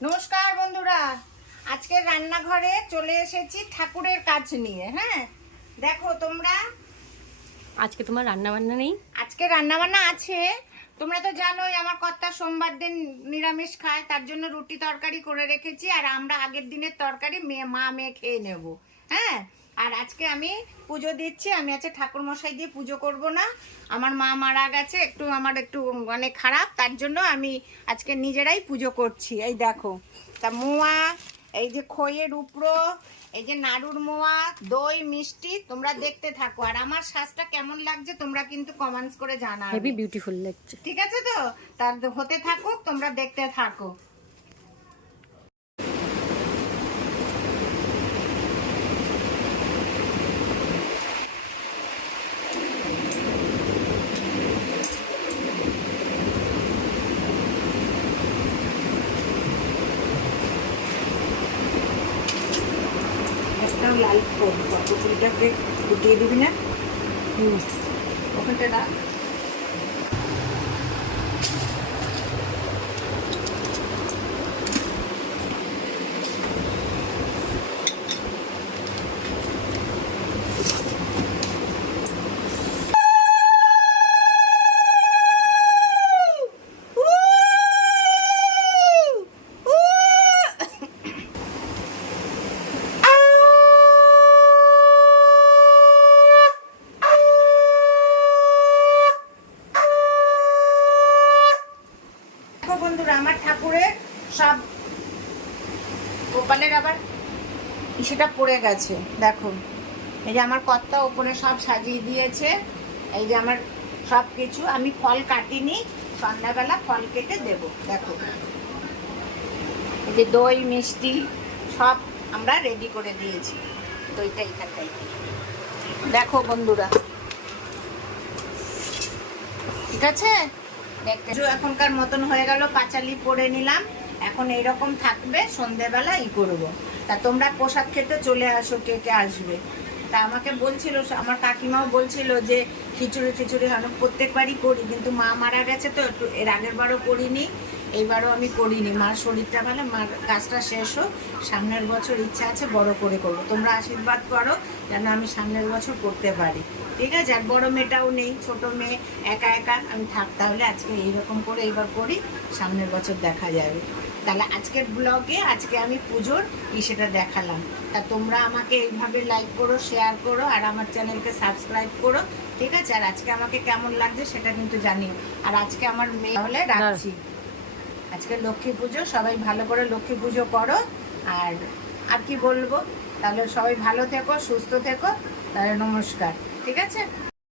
নমস্কার বন্ধুরা। আজকে রান্নাঘরে চলে এসেছি ঠাকুরের কাজ নিয়ে হ্যাঁ? দেখো তোমরা। আজকে তোমার রান্না বান্না নেই? আজকে রান্না বান্না আছে। তোমরা তো জানোই আমার কর্তা সোমবার দিন নিরামিষ খায় তার জন্য রুটি তরকারি করে রেখেছি আর আমরা আগের দিনের তরকারি মেয়ে মা মেয়ে খেয়ে নেব হ্যাঁ? আর আজকে আমি পুজো দিচ্ছি আমি আজকে ঠাকুর মশাই দিয়ে পুজো করব না। আমার মা মারা গেছে একটু আমার একটু মানে খারাপ তার জন্য আমি আজকে নিজেরাই পুজো করছি। এই দেখো তা মোয়া এই যে খইয়ের উপরো এই যে নাড়ুর মোয়া দই মিষ্টি তোমরা দেখতে থাকো। আর আমার শ্বাসটা কেমন লাগছে তোমরা কিন্তু কমেন্টস করে জানাবে। হেভি বিউটিফুল লাগছে। ঠিক আছে তো? তার হতে থাকুক তোমরা দেখতে থাকো। একটা লাল ফুল ফুলটাকে ফুটিয়ে দিবি না? হুম। ওখানটা রাখ দেখো বন্ধুরা আমার সব গোপালের আবার সেটা পড়ে গেছে, দেখো। এই যে আমার কর্তা ওপরে সব সাজিয়ে দিয়েছে, এই যে আমার সব কিছু। আমি ফল কাটিনি, সন্ধ্যাবেলা ফল কেটে দেব, দেখো। এই যে দই, মিষ্টি, সব আমরা রেডি করে দিয়েছি, দইটা এখানটাই দেখো বন্ধুরা। ঠিক আছে? এখনকার মতন হয়ে গেল, পাঁচালি পরে নিলাম। এখন এইরকম থাকবে, সন্ধেবেলা ই করব। তা তোমরা প্রসাদ খেতে চলে আসো, কে কে আসবে? তা আমাকে বলছিল, আমার কাকিমাও বলছিল যে, খিচুড়ি খিচুড়ি আমি প্রত্যেকবারই করি, কিন্তু মা মারা গেছে তো, একটু এর আগের বারও করিনি, এইবারও আমি করিনি। মার শরীরটা ভালো, মার কাজটা শেষ হোক, সামনের বছর ইচ্ছা আছে বড় করে করব। তোমরা আশীর্বাদ করো, যেন আমি সামনের বছর করতে পারি। ঠিক আছে, আর বড় মেয়েটাও নেই, ছোট মেয়ে, একা একা আমি থাক, তাহলে আজকে এইরকম করে এইবার করি, সামনের বছর দেখা যাবে। তাহলে আজকের ব্লগে আজকে আমি পুজোর সেটা দেখালাম। তা তোমরা আমাকে এইভাবে লাইক করো শেয়ার করো আর আমার চ্যানেলকে সাবস্ক্রাইব করো ঠিক আছে? আর আজকে আমাকে কেমন লাগছে সেটা কিন্তু জানিও। আর আজকে আমার মেয়ে হলে রাখছি। আজকে লক্ষ্মী পুজো সবাই ভালো করে লক্ষ্মী পুজো করো। আর আর কি বলব? তাহলে সবাই ভালো থেকো সুস্থ থেকো তাহলে নমস্কার ঠিক আছে?